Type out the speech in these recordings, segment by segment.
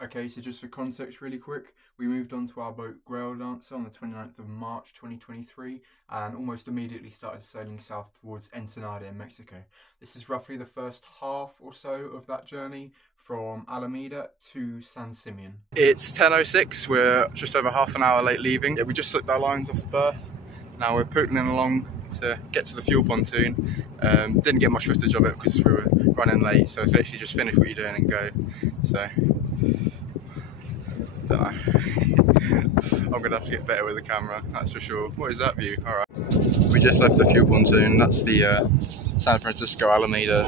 Okay, so just for context really quick, we moved on to our boat Grail Dancer on the 29th of March 2023 and almost immediately started sailing south towards Ensenada in Mexico. This is roughly the first half or so of that journey from Alameda to San Simeon. It's 10:06, we're just over half an hour late leaving. Yeah, we just slipped our lines off the berth. Now we're pootling along to get to the fuel pontoon. Didn't get much footage of it because we were running late, so it's literally just finish what you're doing and go. So, don't know. I'm gonna have to get better with the camera, that's for sure. What is that view? Alright. We just left the fuel pontoon, that's the San Francisco Alameda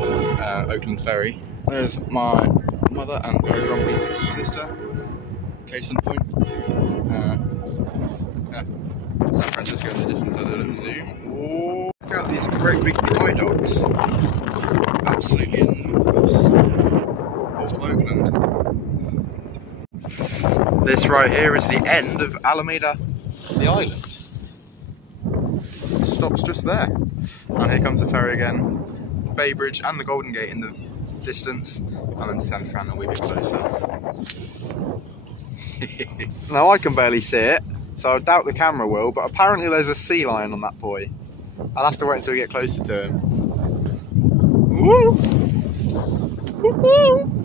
Oakland ferry. There's my mother and very grumpy sister, case in point. Yeah. San Francisco in the distance, I'll do a little zoom. Oh, look at these great big dry docks. Absolutely enormous. Port of Oakland. This right here is the end of Alameda, the island. Stops just there. And here comes the ferry again. Bay Bridge and the Golden Gate in the distance. And then San Fran a wee bit closer. Now I can barely see it, so I doubt the camera will, but apparently there's a sea lion on that buoy. I'll have to wait until we get closer to him. Woo! Woo-hoo!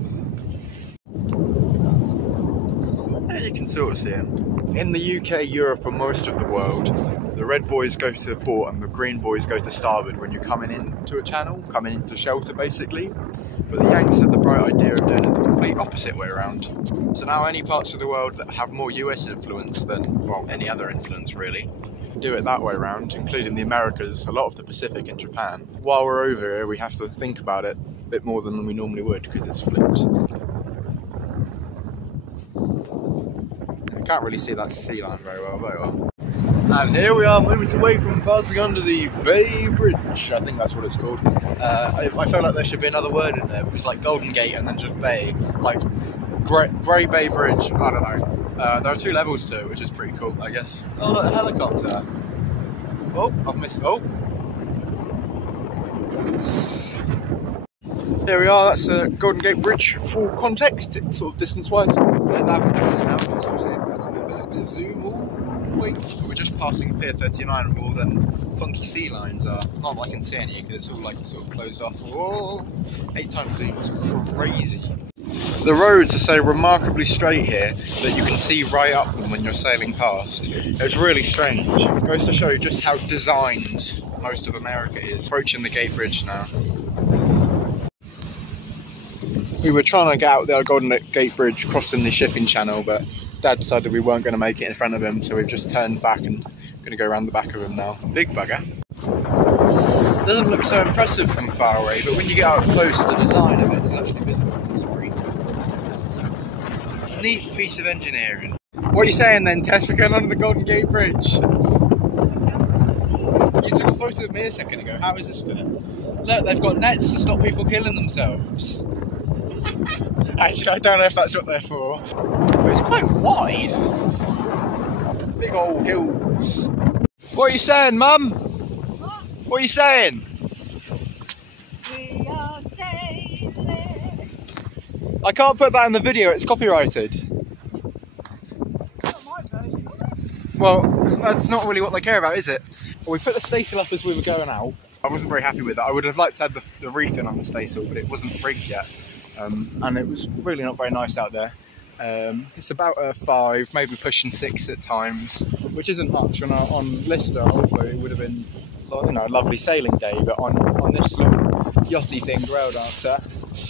Yeah, you can sort of see him. In the UK, Europe and most of the world, the red buoys go to the port and the green buoys go to starboard when you're coming into a channel, coming into shelter basically. But the Yanks had the bright idea of doing it the complete opposite way around. So now any parts of the world that have more US influence than, well, any other influence really, do it that way around, including the Americas, a lot of the Pacific and Japan. While we're over here, we have to think about it a bit more than we normally would because it's flipped. I can't really see that sea line very well. And here we are, moments away from passing under the Bay Bridge. I think that's what it's called. I felt like there should be another word in there. It was like Golden Gate and then just Bay. Like Grey Bay Bridge, I don't know. There are two levels to it, which is pretty cool, I guess. Oh, look, a helicopter. Oh, I've missed. Oh. There we are, that's the Golden Gate Bridge for context, sort of distance-wise. There's our controls now, let's all see it. That's a bit of zoom. Ooh, wait. We're just passing Pier 39 where all them funky sea lines are. Not that I can see any because it's all like sort of closed off. Whoa, 8 times zoom is crazy. The roads are so remarkably straight here that you can see right up them when you're sailing past. It's really strange. It goes to show you just how designed most of America is. Approaching the Gate Bridge now. We were trying to get out the Golden Gate Bridge crossing the shipping channel, but Dad decided we weren't going to make it in front of him, so we've just turned back and going to go around the back of him now. Big bugger. Doesn't look so impressive from far away, but when you get out close, the design of it is actually visible. It's pretty cool. Neat piece of engineering. What are you saying then, Tess, for going under the Golden Gate Bridge? You took a photo of me a second ago. How is this for? Look, they've got nets to stop people killing themselves. Actually, I don't know if that's what they're for. But it's quite wide. Big old hills. What are you saying, Mum? What are you saying? We are sailing. I can't put that in the video, it's copyrighted. Well, that's not really what they care about, is it? Well, we put the staysail up as we were going out. I wasn't very happy with that. I would have liked to have the reef in on the staysail, but it wasn't rigged yet. And it was really not very nice out there. It's about a 5, maybe pushing 6 at times, which isn't much. On Lister, although it would have been, you know, a lovely sailing day, but on this little yachty thing, Grail Dancer,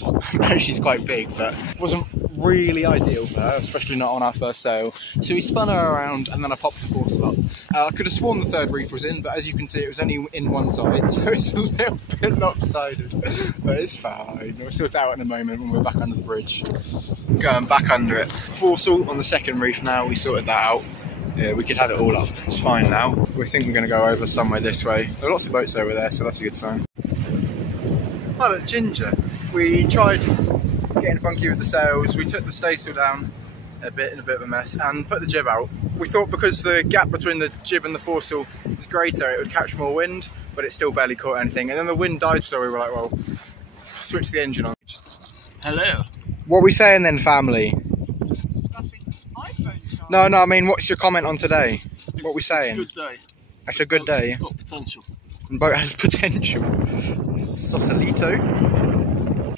I know she's quite big, but it wasn't really ideal for her, especially not on our first sail. So we spun her around and then I popped the foresail up. I could have sworn the third reef was in, but as you can see it was only in one side, so it's a little bit lopsided, but it's fine. We'll sort it out in a moment when we're back under the bridge. Going back under it. Foresail on the second reef now, we sorted that out. Yeah, we could have it all up, it's fine now. We think we're going to go over somewhere this way. There are lots of boats over there, so that's a good sign. Oh look, Ginger. We tried getting funky with the sails. We took the staysail down a bit in a bit of a mess and put the jib out. We thought because the gap between the jib and the foresail is greater, it would catch more wind, but it still barely caught anything. And then the wind died, so we were like, well, switch the engine on. Hello. What are we saying then, family? discussing iPhones. No, I mean, what's your comment on today? What are we saying? It's a good day. It's a good day. It's got potential. The boat has potential. Sausalito.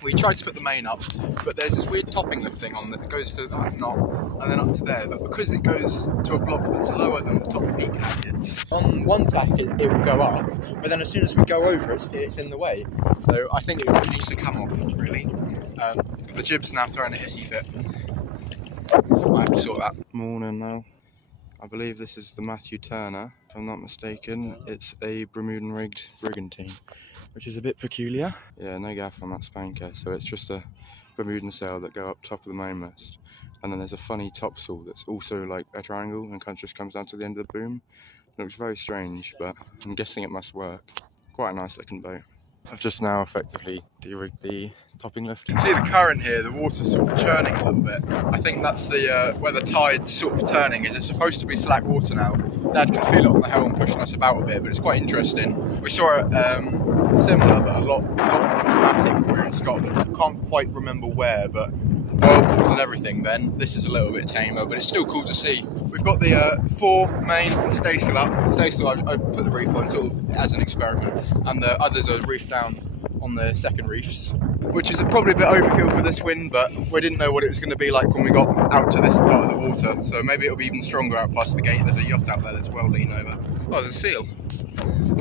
We tried to put the main up, but there's this weird topping lift thing on that goes to that knot and then up to there. But because it goes to a block that's lower than the top peak hackets, on one tack it will go up, but then as soon as we go over it's in the way. So I think it needs to come off, really. The jib's now throwing a hissy fit. I have to sort that. Morning now. I believe this is the Matthew Turner, if I'm not mistaken. It's a Bermudan rigged brigantine, which is a bit peculiar. Yeah, no gaff on that spanker, so it's just a Bermudan sail that go up top of the mainmast. And then there's a funny topsail that's also like a triangle and kind of just comes down to the end of the boom. It looks very strange, but I'm guessing it must work. Quite a nice looking boat. I've just now effectively de-rigged the topping lift. You can see the current here, the water's sort of churning a little bit. I think that's the where the tide's sort of turning. Is it's supposed to be slack water now. Dad can feel it on the helm pushing us about a bit, but it's quite interesting. We saw it similar, but a lot more dramatic when we were in Scotland. I can't quite remember where, but whirlpools and everything then. This is a little bit tamer, but it's still cool to see. We've got the fore, main and staysail up. Staysail, I put the reef on sort of as an experiment, and the others are reefed down on the second reefs, which is probably a bit overkill for this wind, but we didn't know what it was going to be like when we got out to this part of the water, so maybe it'll be even stronger out past the gate. There's a yacht out there that's well lean over. Oh, there's a seal.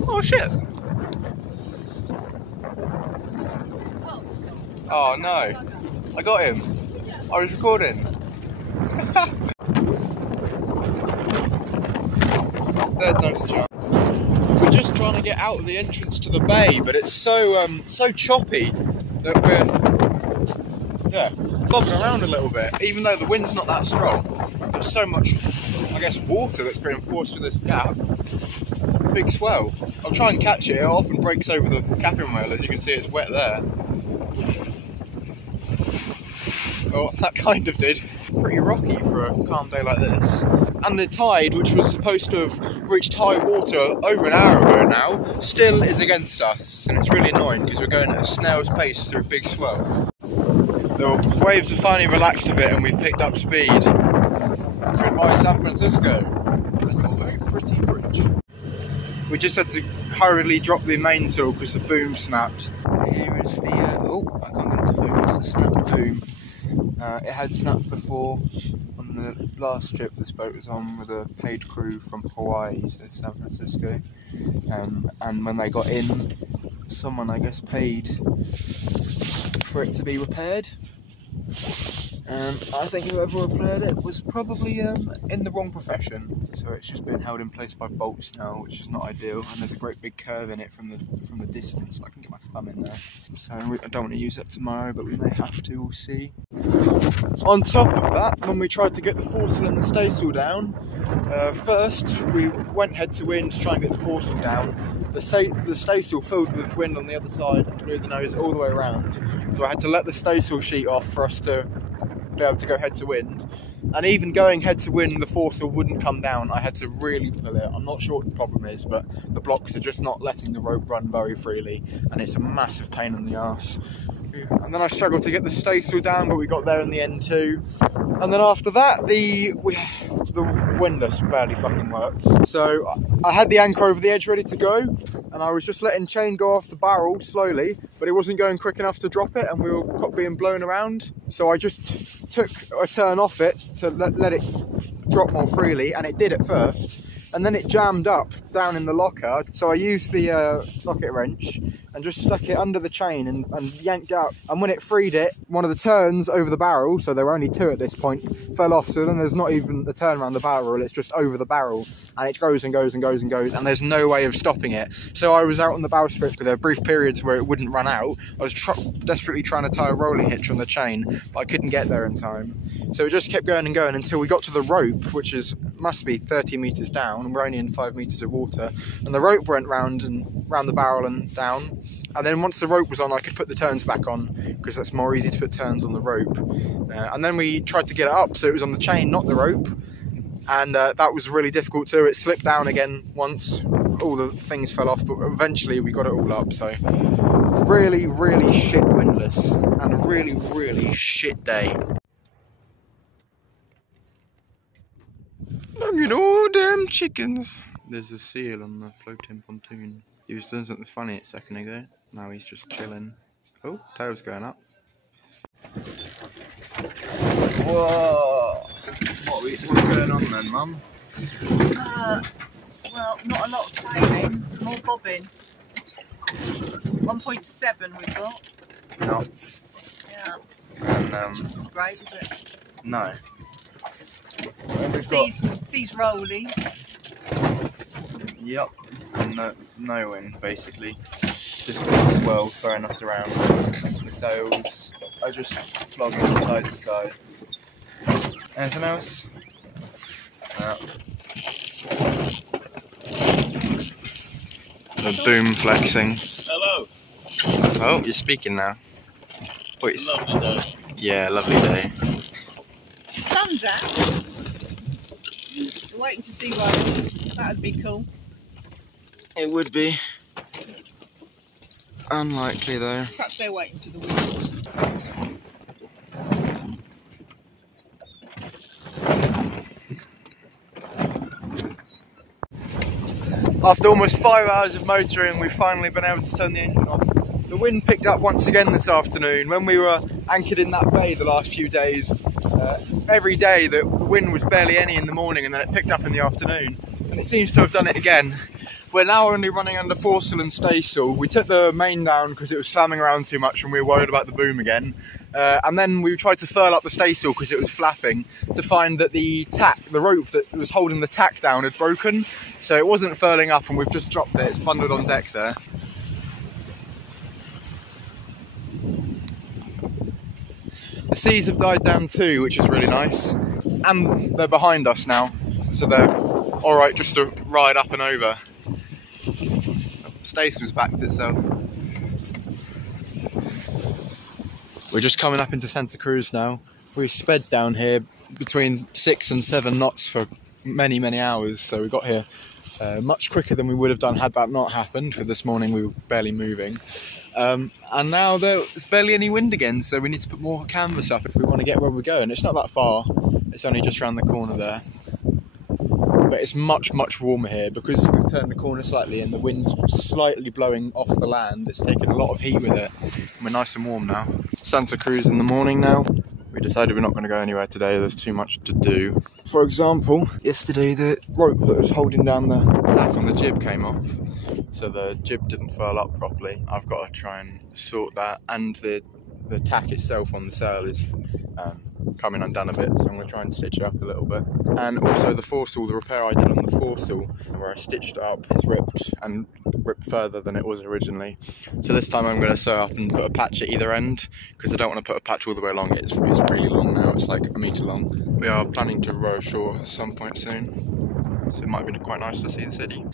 Oh shit! Oh no, I got him. I was recording. Third time's a charm. We're just trying to get out of the entrance to the bay, but it's so choppy that we're bobbing around a little bit. Even though the wind's not that strong, there's so much, I guess, water that's being forced through this gap. Big swell. I'll try and catch it. It often breaks over the capping rail. As you can see, it's wet there. Well, that kind of did. Pretty rocky for a calm day like this. And the tide, which was supposed to have reached high water over an hour ago now, still is against us. And it's really annoying because we're going at a snail's pace through a big swell. The waves have finally relaxed a bit and we've picked up speed. Goodbye San Francisco. And your very pretty bridge. We just had to hurriedly drop the mainsail because the boom snapped. Here is the, oh, I can't get it to focus, the snapped boom. It had snapped before on the last trip this boat was on with a paid crew from Hawaii to San Francisco, and when they got in, someone I guess paid for it to be repaired. I think whoever repaired it was probably in the wrong profession, so it's just been held in place by bolts now, which is not ideal. And there's a great big curve in it from the distance, so I can get my thumb in there. So I don't want to use that tomorrow, but we may have to. We'll see. On top of that, when we tried to get the foresail and the staysail down, first we went head to wind to try and get the foresail down. The staysail filled with wind on the other side and blew the nose all the way around. So I had to let the staysail sheet off for us to be able to go head to wind. And even going head to wind, the foresail wouldn't come down. I had to really pull it. I'm not sure what the problem is, but the blocks are just not letting the rope run very freely, and it's a massive pain in the arse. And then I struggled to get the staysail down, but we got there in the end too. And then after that, the windlass barely fucking worked. So I had the anchor over the edge ready to go, and I was just letting chain go off the barrel slowly, but it wasn't going quick enough to drop it, and we were being blown around. So I just took a turn off it to let it drop more freely, and it did at first. And then it jammed up down in the locker, so I used the socket wrench and just stuck it under the chain and yanked out. And when it freed it, one of the turns over the barrel, so there were only two at this point, fell off. So then there's not even a turn around the barrel, it's just over the barrel, and it goes and goes and goes and goes, and there's no way of stopping it. So I was out on the bowsprit for there were brief periods where it wouldn't run out. I was desperately trying to tie a rolling hitch on the chain, but I couldn't get there in time. So it just kept going and going until we got to the rope, which must be 30 metres down, and we're only in 5 metres of water, and the rope went round the barrel and down. And then once the rope was on, I could put the turns back on, because that's more easy to put turns on the rope. And then we tried to get it up so it was on the chain, not the rope, and that was really difficult too. It slipped down again once, all the things fell off, but eventually we got it all up. So really, really shit windlass, and a really, really shit day. Look at all them chickens. There's a seal on the floating pontoon. He was doing something funny a second ago. Now he's just chilling. Oh, tail's going up. Whoa! What's going on then, Mum? Well, not a lot of sailing, more bobbing. 1.7 we've got. Knots. Yeah. And Which isn't great, is it? no. The sea's rolling. Yep. And no wind basically. Just a swell throwing us around. The sails are just flogging from side to side. Anything else? No. The boom flexing. Hello. Oh, you're speaking now. It's a lovely day. Yeah, lovely day. Sun's out. We're waiting to see whales. That would be cool. It would be. Unlikely though. Perhaps they're waiting for the wind. After almost 5 hours of motoring, we've finally been able to turn the engine off. The wind picked up once again this afternoon. When we were anchored in that bay the last few days, every day the wind was barely any in the morning and then it picked up in the afternoon. And it seems to have done it again. We're now only running under foresail and staysail. We took the main down because it was slamming around too much and we were worried about the boom again. And then we tried to furl up the staysail because it was flapping to find that the rope that was holding the tack down had broken. So it wasn't furling up and we've just dropped it. It's bundled on deck there. The seas have died down too, which is really nice. And they're behind us now. So they're alright just to ride up and over. Staysail's backed itself. We're just coming up into Santa Cruz now. We sped down here between 6 and 7 knots for many, many hours. So we got here much quicker than we would have done had that not happened, because this morning we were barely moving. And now there's barely any wind again, so we need to put more canvas up if we want to get where we're going. It's not that far, it's only just around the corner there. But it's much, much warmer here because we've turned the corner slightly and the wind's slightly blowing off the land. It's taken a lot of heat with it. We're nice and warm now. Santa Cruz in the morning now. We decided we're not going to go anywhere today, there's too much to do. For example, yesterday the rope that was holding down the tack on the jib came off. So the jib didn't furl up properly. I've got to try and sort that, and the tack itself on the sail is coming undone a bit, so I'm going to try and stitch it up a little bit. And also the foresail, the repair I did on the foresail, where I stitched it up, it's ripped, and ripped further than it was originally. So this time I'm going to sew up and put a patch at either end, because I don't want to put a patch all the way along. It's really long now, it's like 1 metre long. We are planning to row ashore at some point soon, so it might be quite nice to see the city.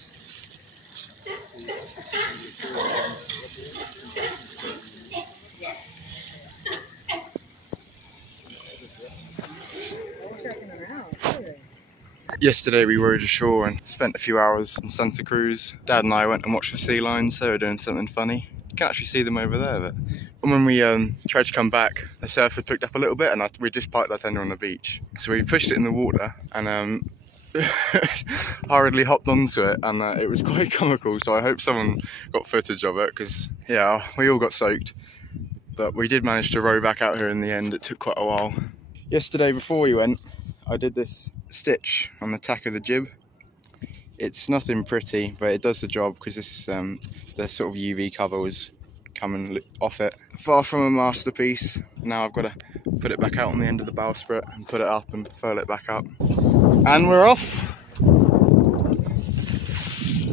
Yesterday we rowed ashore and spent a few hours in Santa Cruz. Dad and I went and watched the sea lions, so they were doing something funny. You can actually see them over there, but when we tried to come back, the surf had picked up a little bit and we just parked our tender on the beach. So we pushed it in the water and hurriedly hopped onto it, and it was quite comical, so I hope someone got footage of it, because yeah, we all got soaked. But we did manage to row back out here in the end. It took quite a while. Yesterday before we went, I did this stitch on the tack of the jib. It's nothing pretty, but it does the job because this the sort of UV cover was coming off it. Far from a masterpiece. Now I've got to put it back out on the end of the bowsprit and put it up and furl it back up. And we're off.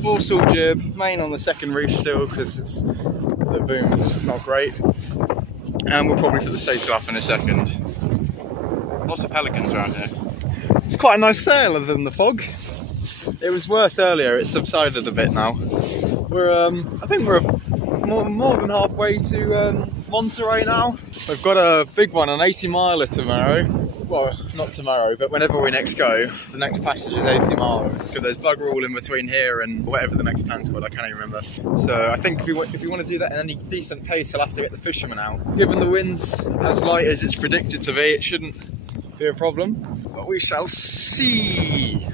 Foresail jib, main on the second reef still because the boom's not great. And we'll probably put the staysail up in a second. Lots of pelicans around here. It's quite a nice sail other than the fog. It was worse earlier, it's subsided a bit now. We're, I think we're more than halfway to Monterey now. We've got a big one, an 80 miler tomorrow. Well, not tomorrow, but whenever we next go, the next passage is 80 miles, because there's bugger all in between here and whatever the next town's called, I can't even remember. So I think if you want to do that in any decent pace, you'll have to get the fishermen out. Given the wind's as light as it's predicted to be, it shouldn't be a problem, but we shall see.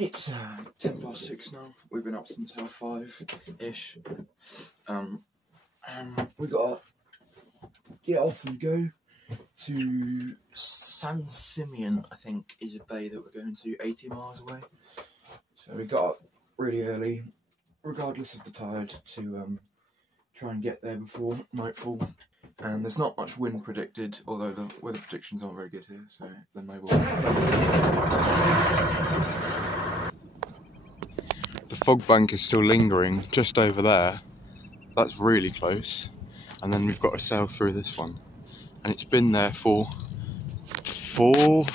It's 6:10 now. We've been up since 5:30-ish. And we gotta get off and go to San Simeon, I think, is a bay that we're going to, 80 miles away. So we got up really early, regardless of the tide, to try and get there before nightfall. And there's not much wind predicted, although the weather predictions aren't very good here, so there may well be. The fog bank is still lingering just over there. That's really close. And then we've got to sail through this one. And it's been there for 4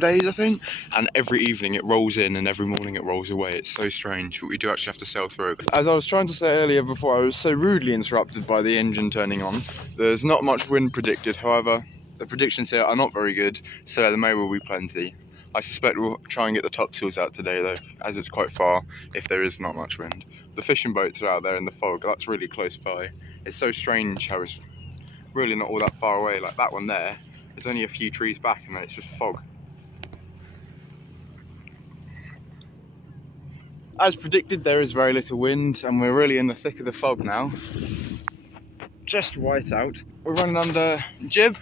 days, I think. And every evening it rolls in and every morning it rolls away. It's so strange, but we do actually have to sail through it. As I was trying to say earlier before, I was so rudely interrupted by the engine turning on. There's not much wind predicted, however, the predictions here are not very good, so there may well be plenty. I suspect we'll try and get the topsails out today though, as it's quite far if there is not much wind. The fishing boats are out there in the fog, that's really close by. It's so strange how it's really not all that far away, like that one there. There's only a few trees back and then it's just fog. As predicted, there is very little wind and we're really in the thick of the fog now. Just white out. We're running under jib,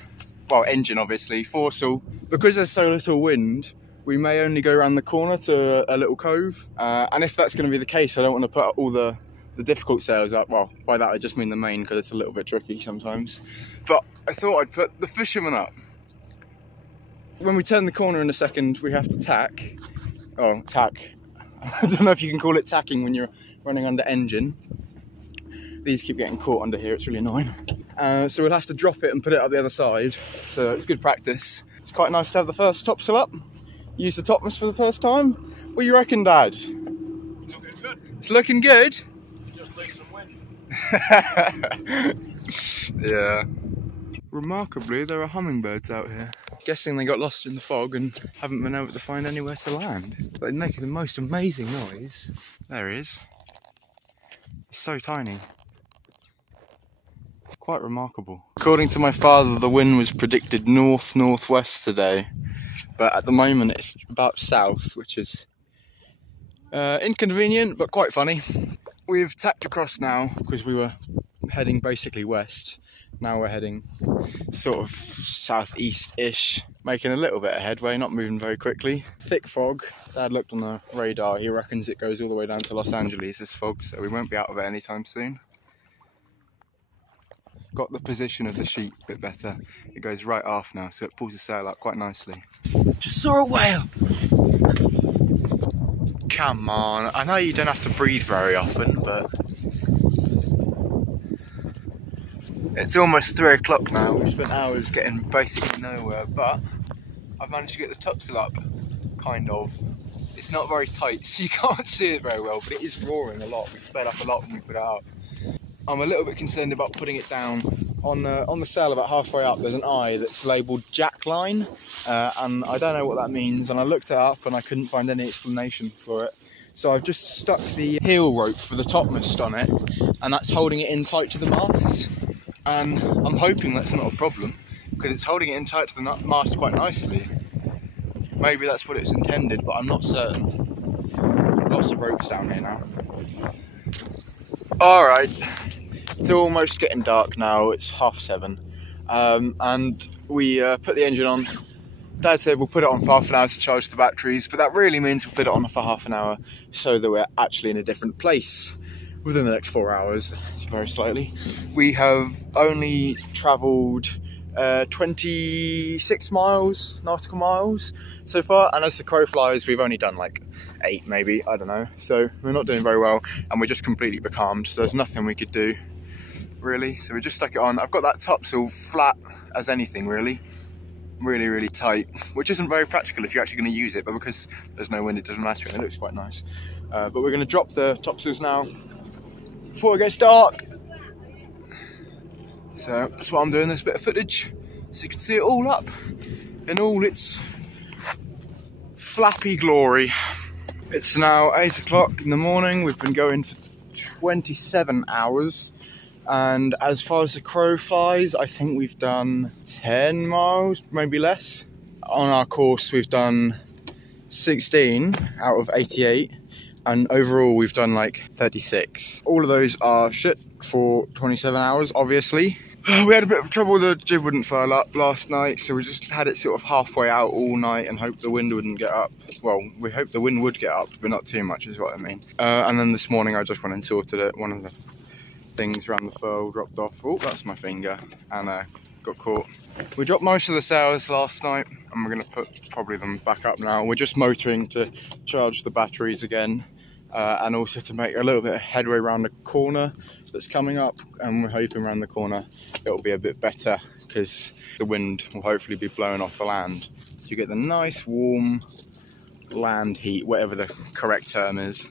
well, engine obviously, foresail. Because there's so little wind, we may only go around the corner to a little cove. And if that's going to be the case, I don't want to put all the difficult sails up. Well, by that I just mean the main, because it's a little bit tricky sometimes. But I thought I'd put the fisherman up. When we turn the corner in a second, we have to tack. Oh, tack. I don't know if you can call it tacking when you're running under engine. These keep getting caught under here, it's really annoying. So we'll have to drop it and put it up the other side. So it's good practice. It's quite nice to have the first topsail up. Use the topmast for the first time. What do you reckon, Dad? It's looking good. It's looking good? Just need some wind. Yeah. Remarkably, there are hummingbirds out here. Guessing they got lost in the fog and haven't been able to find anywhere to land. They make the most amazing noise. There he is. He's so tiny. Quite remarkable. According to my father, the wind was predicted north-northwest today. But at the moment it's about south, which is inconvenient, but quite funny. We've tacked across now, because we were heading basically west. Now we're heading sort of southeast-ish, making a little bit of headway, not moving very quickly. Thick fog. Dad looked on the radar, he reckons it goes all the way down to Los Angeles, this fog, so we won't be out of it anytime soon. Got the position of the sheet a bit better. It goes right aft now, so it pulls the sail up quite nicely. Just saw a whale! Come on, I know you don't have to breathe very often, but it's almost 3 o'clock now. We've spent hours getting basically nowhere, but I've managed to get the topsail up, kind of. It's not very tight, so you can't see it very well, but it is roaring a lot. We sped up a lot when we put it up. I'm a little bit concerned about putting it down. On the sail about halfway up, there's an eye that's labelled jack line, and I don't know what that means, and I looked it up and I couldn't find any explanation for it. So I've just stuck the heel rope for the topmast on it, and that's holding it in tight to the mast. And I'm hoping that's not a problem, because it's holding it in tight to the mast quite nicely. Maybe that's what it's intended, but I'm not certain. Lots of ropes down here now. Alright, it's almost getting dark now, it's 7:30. And we put the engine on. Dad said we'll put it on for half an hour to charge the batteries, but that really means we'll put it on for half an hour so that we're actually in a different place within the next 4 hours, very slightly. We have only travelled 26 miles, nautical miles so far, and as the crow flies, we've only done like 8 maybe, I don't know. So we're not doing very well, and we're just completely becalmed, so there's nothing we could do, really. So we just stuck it on. I've got that topsail flat as anything, really. Really, really tight, which isn't very practical if you're actually going to use it, but because there's no wind, it doesn't matter, and it looks quite nice. But we're going to drop the topsails now before it gets dark. So that's what I'm doing, this bit of footage, so you can see it all up in all its flappy glory. It's now 8 o'clock in the morning. We've been going for 27 hours. And as far as the crow flies, I think we've done 10 miles, maybe less. On our course, we've done 16 out of 88, and overall we've done like 36. All of those are shit for 27 hours, obviously. We had a bit of trouble, the jib wouldn't furl up last night, so we just had it sort of halfway out all night and hoped the wind wouldn't get up. Well, we hoped the wind would get up, but not too much is what I mean. And then this morning I just went and sorted it. One of the things around the furl dropped off. Oh, that's my finger, and got caught. We dropped most of the sails last night, and we're going to put probably them back up now. We're just motoring to charge the batteries again, and also to make a little bit of headway around the corner that's coming up, and we're hoping around the corner it'll be a bit better because the wind will hopefully be blowing off the land, so you get the nice warm land heat, whatever the correct term is.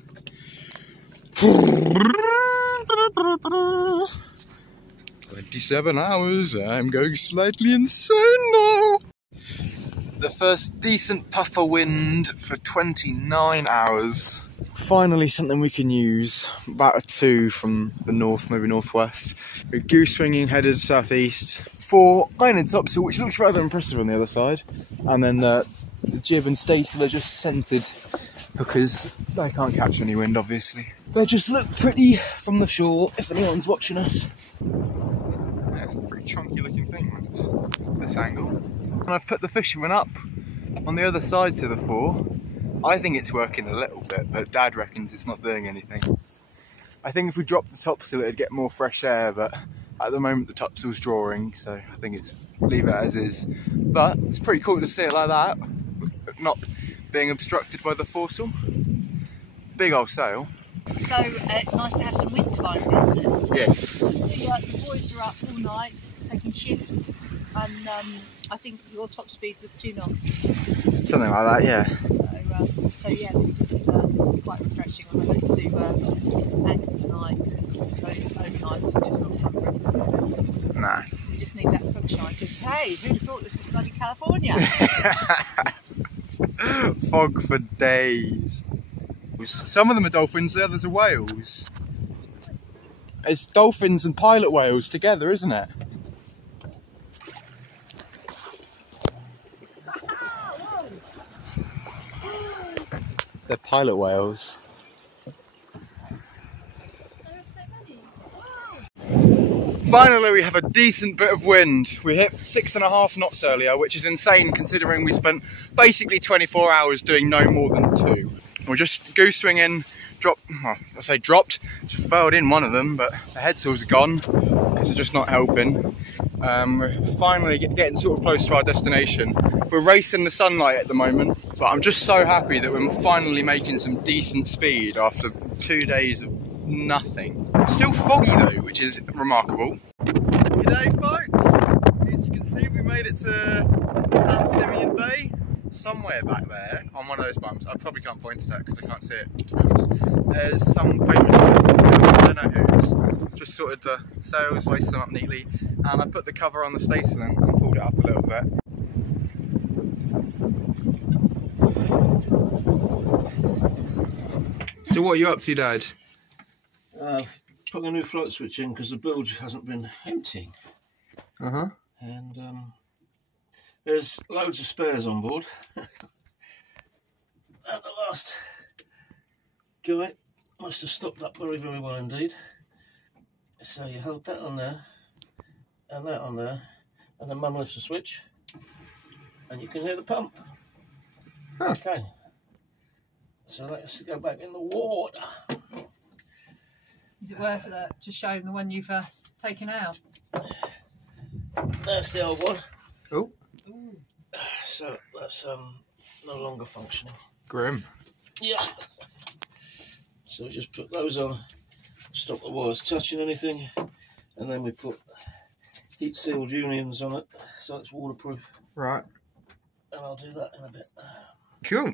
27 hours, I'm going slightly insane now. The first decent puff of wind for 29 hours. Finally something we can use. About a 2 from the north, maybe northwest. We're goose swinging headed southeast for iron topsail, which looks rather impressive on the other side. And then the jib and staysail are just centred because they can't catch any wind, obviously. They just look pretty from the shore if anyone's watching us. Pretty chunky looking thing on this angle. And I've put the fisherman up on the other side to the fore. I think it's working a little bit, but Dad reckons it's not doing anything. I think if we dropped the topsail it'd get more fresh air, but at the moment the topsail's drawing, so I think it's leave it as is. But it's pretty cool to see it like that, not being obstructed by the foresail. Big old sail. So it's nice to have some wind finally, isn't it? Yes. The boys are up all night taking shifts, and I think your top speed was 2 knots. Something like that, yeah. So yeah, this is quite refreshing. I'm going to anchor tonight because those overnights are just not fun. Nah. We just need that sunshine because hey, who'd have thought this is bloody California? Fog for days. Some of them are dolphins, the others are whales. It's dolphins and pilot whales together, isn't it? They're pilot whales. There are so many. Wow. Finally we have a decent bit of wind. We hit 6.5 knots earlier, which is insane considering we spent basically 24 hours doing no more than 2. We're just goose swinging, dropped, just furled in one of them, but the headsails are gone because they're just not helping. We're finally getting sort of close to our destination. We're racing the sunlight at the moment, but I'm just so happy that we're finally making some decent speed after 2 days of nothing. Still foggy though, which is remarkable. G'day folks! As you can see, we made it to San Simeon Bay. Somewhere back there, on one of those bumps, I probably can't point to that because I can't see it, to be honest. There's some famous person, I don't know who's, just sorted the sails, hoisted them up neatly, and I put the cover on the staysail and pulled it up a little bit. So what are you up to, Dad? Putting a new float switch in because the bilge hasn't been emptying. Uh-huh. And there's loads of spares on board. And the last guy must have stopped up very, very well indeed. So you hold that on there, and that on there, and then Mum lifts the switch, and you can hear the pump. Huh. Okay. So that has to go back in the water. Is it worth it to show them the one you've taken out? That's the old one. Oh. So that's no longer functioning. Grim. Yeah. So we just put those on, stop the wires touching anything, and then we put heat sealed unions on it so it's waterproof. Right. And I'll do that in a bit. Cool.